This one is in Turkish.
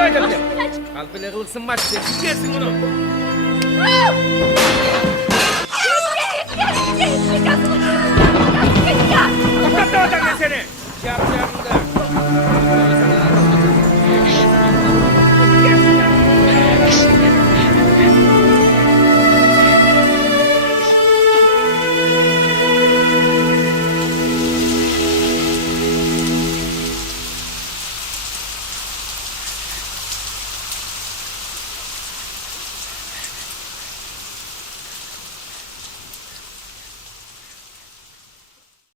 ayda bile. Kalbine kılıksın maç. Gelsin bunu. Kapat da oradan seni. Şey yapacağım.